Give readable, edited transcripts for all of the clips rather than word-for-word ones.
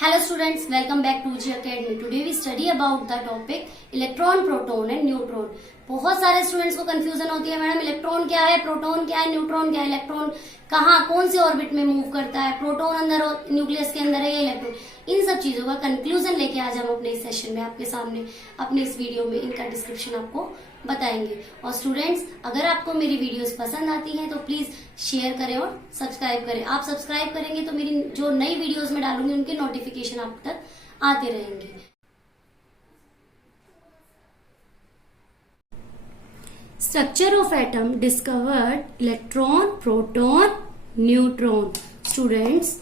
Hello students, welcome back to G Academy. Today we study about the topic electron, proton and neutron. बहुत सारे students को confusion होती है, madam electron क्या है, प्रोटॉन क्या है, न्यूट्रॉन क्या है, इलेक्ट्रॉन कहाँ कौन से ऑर्बिट में मूव करता है, प्रोटॉन अंदर और न्यूक्लियस के अंदर है या इलेक्ट्रॉन। इन सब चीजों का कंक्लूजन लेके आज हम अपने इस सेशन में आपके सामने अपने इस वीडियो में इनका डिस्क्रिप्शन आपको बताएंगे। और स्टूडेंट्स, अगर आपको मेरी वीडियोस पसंद आती हैं तो प्लीज शेयर करें और सब्सक्राइब करें। आप सब्सक्राइब करेंगे तो मेरी जो नई वीडियोस में डालूंगी उनके नोटिफिकेशन आप तक आते रहेंगे। Structure of atom discovered electron, proton, neutron. Students,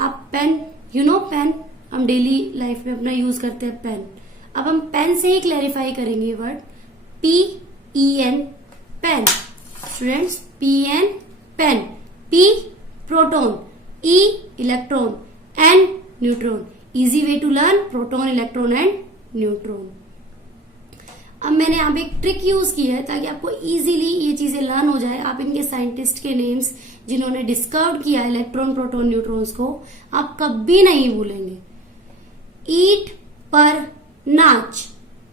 आप पेन, यू नो पेन, हम डेली लाइफ में अपना यूज करते हैं पेन। अब हम पेन से ही क्लैरिफाई करेंगे word P-E-N, pen. Students, P-N, pen. P proton, E electron, N neutron. Easy way to learn proton, electron and neutron. अब मैंने यहाँ पे एक ट्रिक यूज की है ताकि आपको इजीली ये चीजें लर्न हो जाए। आप इनके साइंटिस्ट के नेम्स जिन्होंने डिस्कवर किया इलेक्ट्रॉन, प्रोटॉन, न्यूट्रॉन्स को आप कभी नहीं भूलेंगे। ईट पर नाच,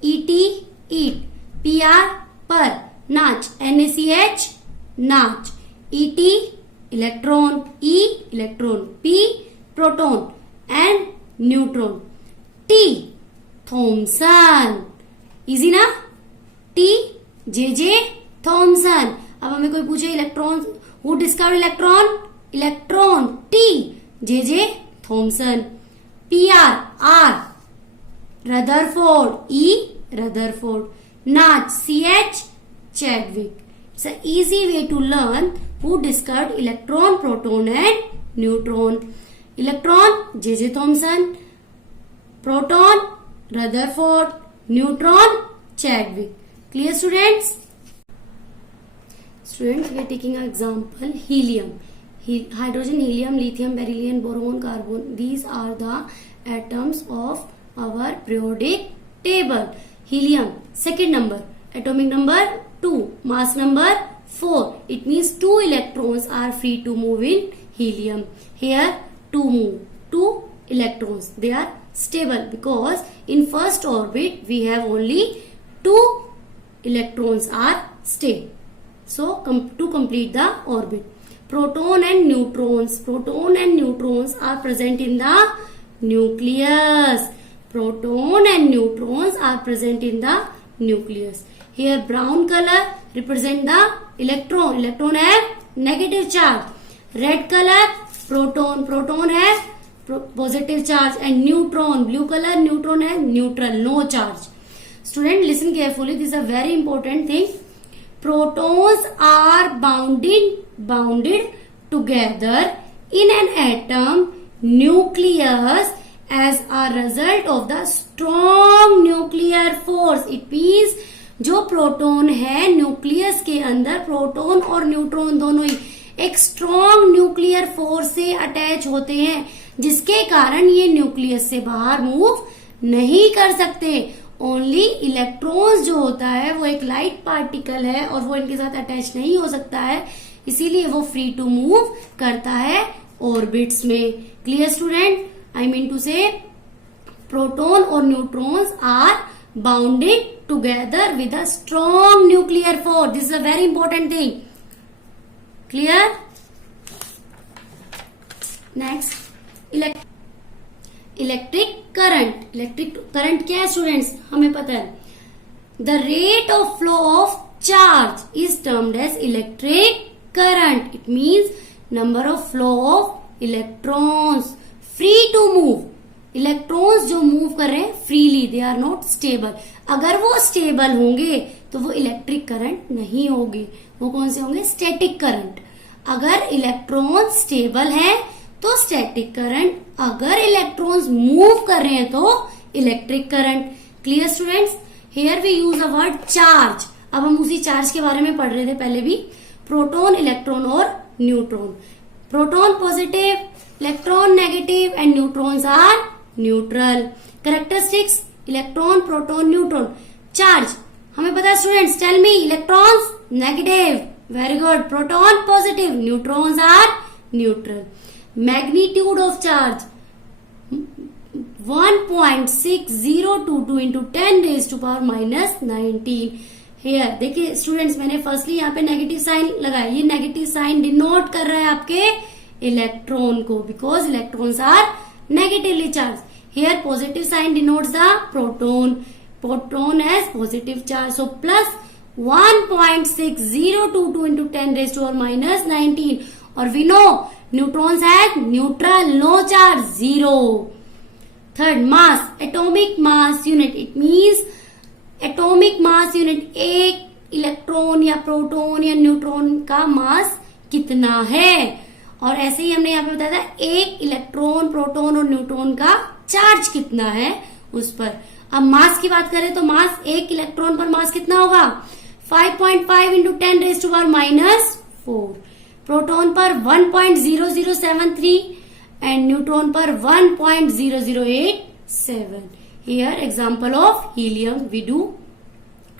ईटी ईट, PR पर नाच, NaCH नाच, ET electron, E electron, P proton and neutron, T Thomson. Easy ना? T JJ Thomson. अब हमें कोई पूछे electron, who discovered electron, electron, T JJ Thomson. PR R Rutherford, E Rutherford, नाच CH Chadwick. It's a easy way to learn who discovered electron, proton and neutron. Electron JJ Thomson, proton Rutherford, neutron Chadwick. Clear students? Students, we are taking an example helium. Hydrogen, helium, lithium, beryllium, boron, carbon. These are the atoms of our periodic table. Helium, second number, atomic number 2, mass number 4. It means 2 electrons are free to move in helium. Here 2 move, 2 electrons. They are stable because in first orbit we have only 2 electrons are stay. So to complete the orbit, proton and neutrons are present in the nucleus. Proton and neutrons are present in the nucleus. Here brown color represent the electron. Electron have negative charge. Red color proton have positive charge, and neutron, blue color, neutron have neutral, no charge. Student, listen carefully. This is a very important thing. Protons are bounded together in an atom nucleus as a result of the strong nuclear force. It means जो proton है nucleus के अंदर, proton और neutron दोनों ही एक strong nuclear force से attach होते हैं, जिसके कारण ये न्यूक्लियस से बाहर मूव नहीं कर सकते। ओनली इलेक्ट्रॉन्स जो होता है वो एक लाइट पार्टिकल है और वो इनके साथ अटैच नहीं हो सकता है, इसीलिए वो फ्री टू मूव करता है ऑर्बिट्स में। Clear student? I mean to say proton or neutrons are bounded together with a strong nuclear force. This is a very important thing. Clear? Next, electric current. Electric current क्या है students? हमें पता है. The rate of flow of charge is termed as electric current. It means number of flow of electrons. Free to move, electrons जो move कर रहे हैं freely, they are not stable. अगर वो स्टेबल होंगे तो वो इलेक्ट्रिक करंट नहीं होंगे, वो कौन से होंगे? Static current. अगर इलेक्ट्रॉन स्टेबल है तो स्टैटिक करंट, अगर इलेक्ट्रॉन्स मूव कर रहे हैं तो electric current. Clear students? Here we use a word charge. अब हम उसी चार्ज के बारे में पढ़ रहे थे पहले भी, प्रोटॉन, इलेक्ट्रॉन और neutron. Proton positive, electron negative and neutrons are neutral. Characteristics electron, proton, neutron. Charge हमें पता है students, tell me. Electrons negative, very good. Proton positive, neutrons are neutral. Magnitude of charge, 1.6022 into 10 raised to power minus 19. Here देखिए students, मैंने firstly यहाँ पे negative sign लगाया. ये negative sign denote कर रहा है आपके इलेक्ट्रॉन को, because electrons are negatively charged. Here positive sign denotes the proton. Proton has positive charge. So plus 1.6022 into 10 raised to power minus 19. Or we know neutrons have neutral, no charge, 0. Third, mass, atomic mass unit. It means atomic mass unit, एक electron या proton या neutron का मास कितना है. और ऐसे ही हमने यहाँ पे बताया था एक इलेक्ट्रॉन, प्रोटॉन और न्यूट्रॉन का चार्ज कितना है उस पर. अब मास की बात करें तो मास, एक इलेक्ट्रॉन पर मास कितना होगा 5.5 into 10 raise to power minus 4. Proton पर 1.0073 एंड न्यूट्रॉन पर 1.0087. Here example of helium, we do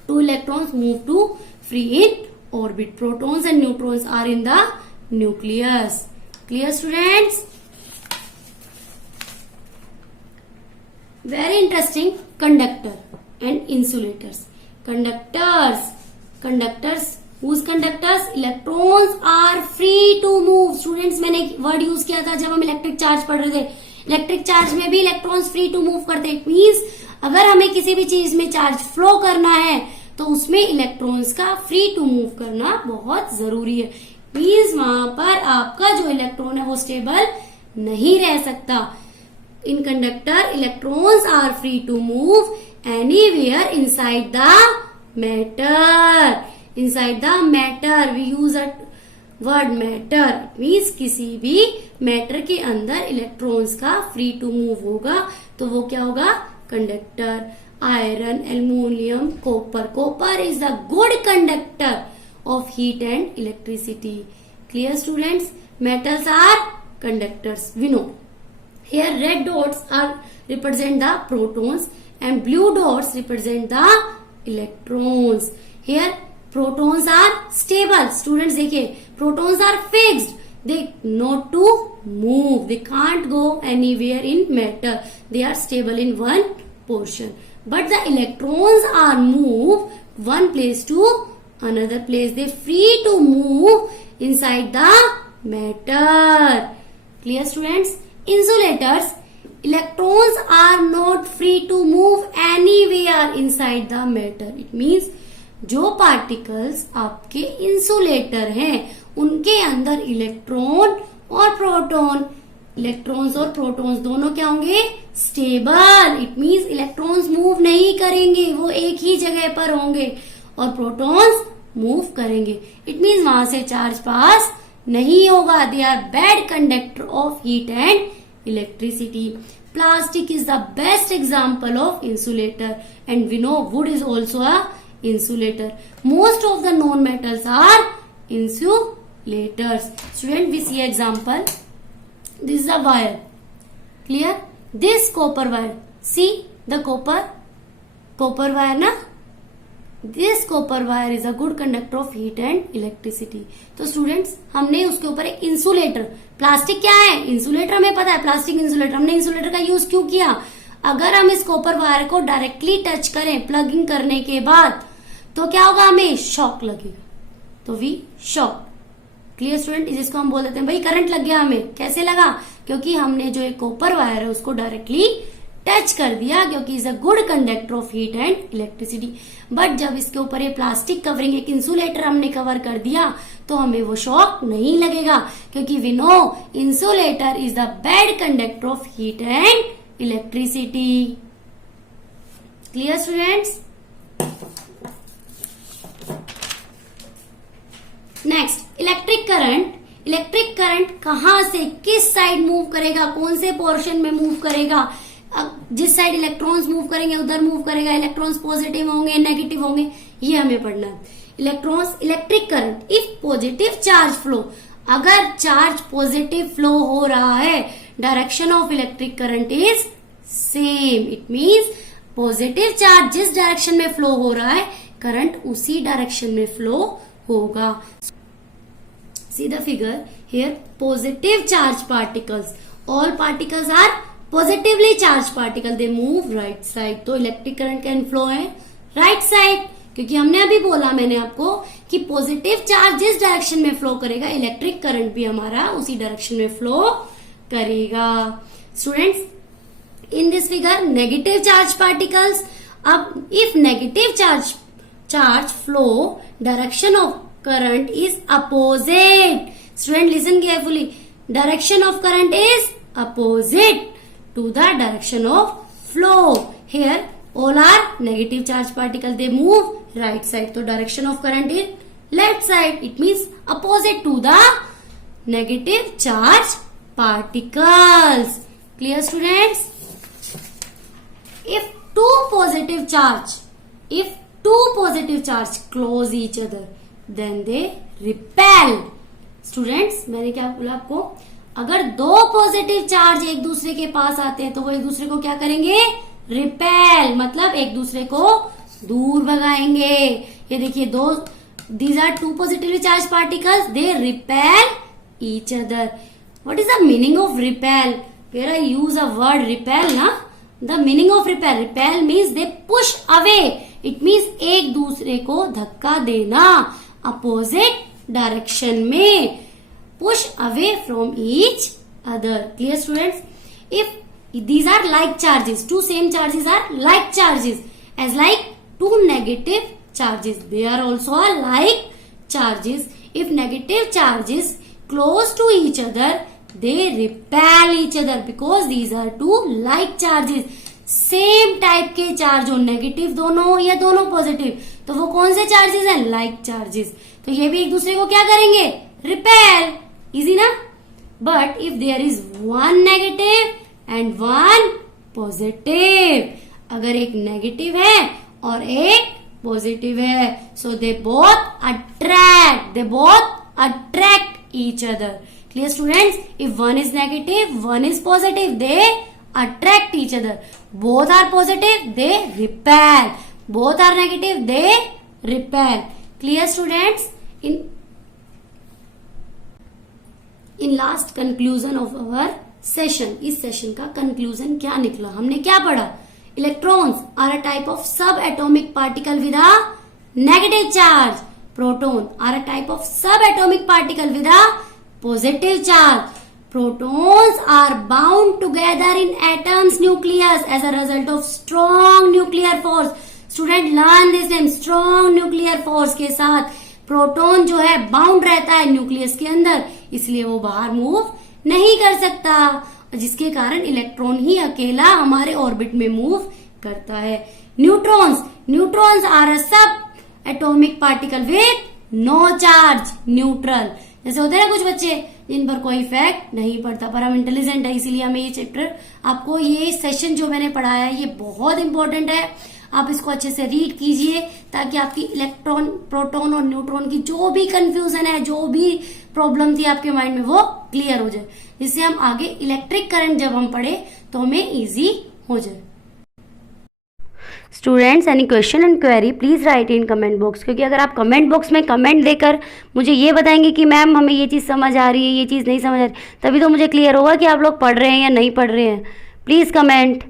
2 electrons move to free in orbit. Protons and neutrons are in the nucleus. Clear students? Very interesting. Conductor and insulators. Conductors. Whose conductors? Electrons are free to move. Students, मैंने एक word use किया था जब हम electric charge पढ़ रहे थे. Electric charge में भी इलेक्ट्रॉन्स फ्री टू मूव करते हैं. इट मीन्स अगर हमें किसी भी चीज में चार्ज फ्लो करना है तो उसमें इलेक्ट्रॉन्स का फ्री टू मूव करना बहुत जरूरी है. मीन्स वहां पर आपका जो इलेक्ट्रॉन है वो स्टेबल नहीं रह सकता. In conductor electrons are free to move anywhere inside the matter. Inside the matter we use a word matter. Means किसी भी मैटर के अंदर इलेक्ट्रॉन्स का फ्री टू मूव होगा तो वो क्या होगा, conductor. Iron, aluminium, copper. Copper is the good conductor of heat and electricity. Clear students? Metals are conductors, we know. Here red dots are represent the protons and blue dots represent the electrons. Here protons are stable. Students देखिए, protons are fixed. They not to move. They can't go anywhere in matter. They are stable in one portion. But the electrons are moved one place to another place. They free to move inside the matter. Clear students? Insulators. Electrons are not free to move anywhere inside the matter. It means जो particles आपके insulator हैं उनके अंदर electron और proton, electrons और protons दोनों क्या होंगे, stable. It means electrons move नहीं करेंगे, वो एक ही जगह पर होंगे और प्रोटॉन्स मूव करेंगे. इट मीन्स वहां से चार्ज पास नहीं होगा. They are bad conductor of heat and electricity. Plastic is the best example of insulator and we know wood is also a insulator. Most of the non metals are insulators. Student, we see example. This is a wire. Clear? This copper wire. See the copper wire ना. This copper wire is a good conductor of heat and electricity. तो students, हमने उसके ऊपर एक insulator, plastic क्या है, insulator हमें पता है, प्लास्टिक इंसुलेटर. हमने इंसुलेटर का यूज क्यों किया? अगर हम इस कॉपर वायर को डायरेक्टली टच करें प्लगिंग करने के बाद तो क्या होगा, हमें शॉक लगेगा. तो वी शॉक. Clear student? जिसको हम बोल देते हैं भाई करंट लग गया. हमें कैसे लगा? क्योंकि हमने जो एक कॉपर वायर है उसको डायरेक्टली टच कर दिया, क्योंकि is a good conductor of heat and electricity. But जब इसके ऊपर ये प्लास्टिक कवरिंग, एक इंसुलेटर हमने कवर कर दिया तो हमें वो शॉक नहीं लगेगा, क्योंकि we know insulator is the bad conductor of heat and electricity. Clear students? Next, electric current. Electric current कहां से किस साइड मूव करेगा, कौन से पोर्शन में मूव करेगा. जिस साइड इलेक्ट्रॉन्स मूव करेंगे उधर मूव करेगा. इलेक्ट्रॉन्स पॉजिटिव होंगे, नेगेटिव होंगे, ये हमें पढ़ना है. Electrons, electric current. If positive charge flow, अगर चार्ज पॉजिटिव फ्लो हो रहा है, direction of electric current is same. It means positive charge जिस डायरेक्शन में फ्लो हो रहा है, करंट उसी डायरेक्शन में फ्लो होगा. See the figure. Here positive charge particles, all particles are positively charge particle they move right side, तो electric current can flow है राइट साइड, क्योंकि हमने अभी बोला मैंने आपको कि पॉजिटिव चार्ज जिस डायरेक्शन में फ्लो करेगा इलेक्ट्रिक करंट भी हमारा उसी डायरेक्शन में फ्लो करेगा। Students, in this figure negative charge particles, अब if negative charge flow direction of current is opposite, student listen carefully, direction of current is opposite to the direction of flow. Here all are negative charge particle, they move right side, so direction of current is left side, it means opposite to the negative charge particles. Clear students? If two positive charge close each other, then they repel. Students, मैंने क्या बोला आपको, अगर दो positive charge एक दूसरे के पास आते हैं तो वो एक दूसरे को क्या करेंगे, रिपेल, मतलब एक दूसरे को दूर भगाएंगे। ये देखिए दो, these are two positively charge particles, they repel each other. What is the meaning of repel? Where I use a word repel ना, the meaning of repel, repel means they push away, it means एक दूसरे को धक्का देना opposite direction में, push away from each other. Clear students? If these are like charges, two same charges are like charges, as like two negative charges, they are also like charges. If negative charges close to each other, they repel each other because these are two like charges. Same type के charge हो, negative दोनों हो या दोनों positive, तो वो कौन से चार्जेस हैं, लाइक चार्जेस, तो ये भी एक दूसरे को क्या करेंगे, रिपेल। इजी ना? But if there is one negative and one positive, अगर एक नेगेटिव है और एक पॉजिटिव है, so they both attract each other. Clear students? If one is negative, one is positive, they attract each other. Both are positive, they repel, both are negative, they repel. Clear students? In last conclusion of our session, इस session का conclusion क्या निकला, हमने क्या पढ़ा, electrons are a type of sub atomic particle with a negative charge, proton are a type of sub atomic particle with a positive charge, protons are bound together in atoms nucleus as a result of strong nuclear force. Student learn this name, strong nuclear force के साथ proton जो है bound रहता है nucleus के अंदर, इसलिए वो बाहर मूव नहीं कर सकता, जिसके कारण इलेक्ट्रॉन ही अकेला हमारे ऑर्बिट में मूव करता है। न्यूट्रॉन्स आर अ सब atomic particle with no charge, neutral. जैसे होते हैं ना कुछ बच्चे जिन पर कोई इफेक्ट नहीं पड़ता, पर हम इंटेलिजेंट है, इसीलिए हमें ये चैप्टर, आपको ये सेशन जो मैंने पढ़ाया है ये बहुत इंपॉर्टेंट है, आप इसको अच्छे से रीड कीजिए ताकि आपकी इलेक्ट्रॉन, प्रोटॉन और न्यूट्रॉन की जो भी कंफ्यूजन है, जो भी प्रॉब्लम थी आपके माइंड में, वो क्लियर हो जाए, जिससे हम आगे इलेक्ट्रिक करंट जब हम पढ़े तो हमें इजी हो जाए। Students, any question and query please write in comment box, क्योंकि अगर आप कमेंट बॉक्स में कमेंट देकर मुझे ये बताएंगे कि मैम हमें ये चीज़ समझ आ रही है, ये चीज़ नहीं समझ आ रही, तभी तो मुझे क्लियर होगा कि आप लोग पढ़ रहे हैं या नहीं पढ़ रहे हैं। Please comment.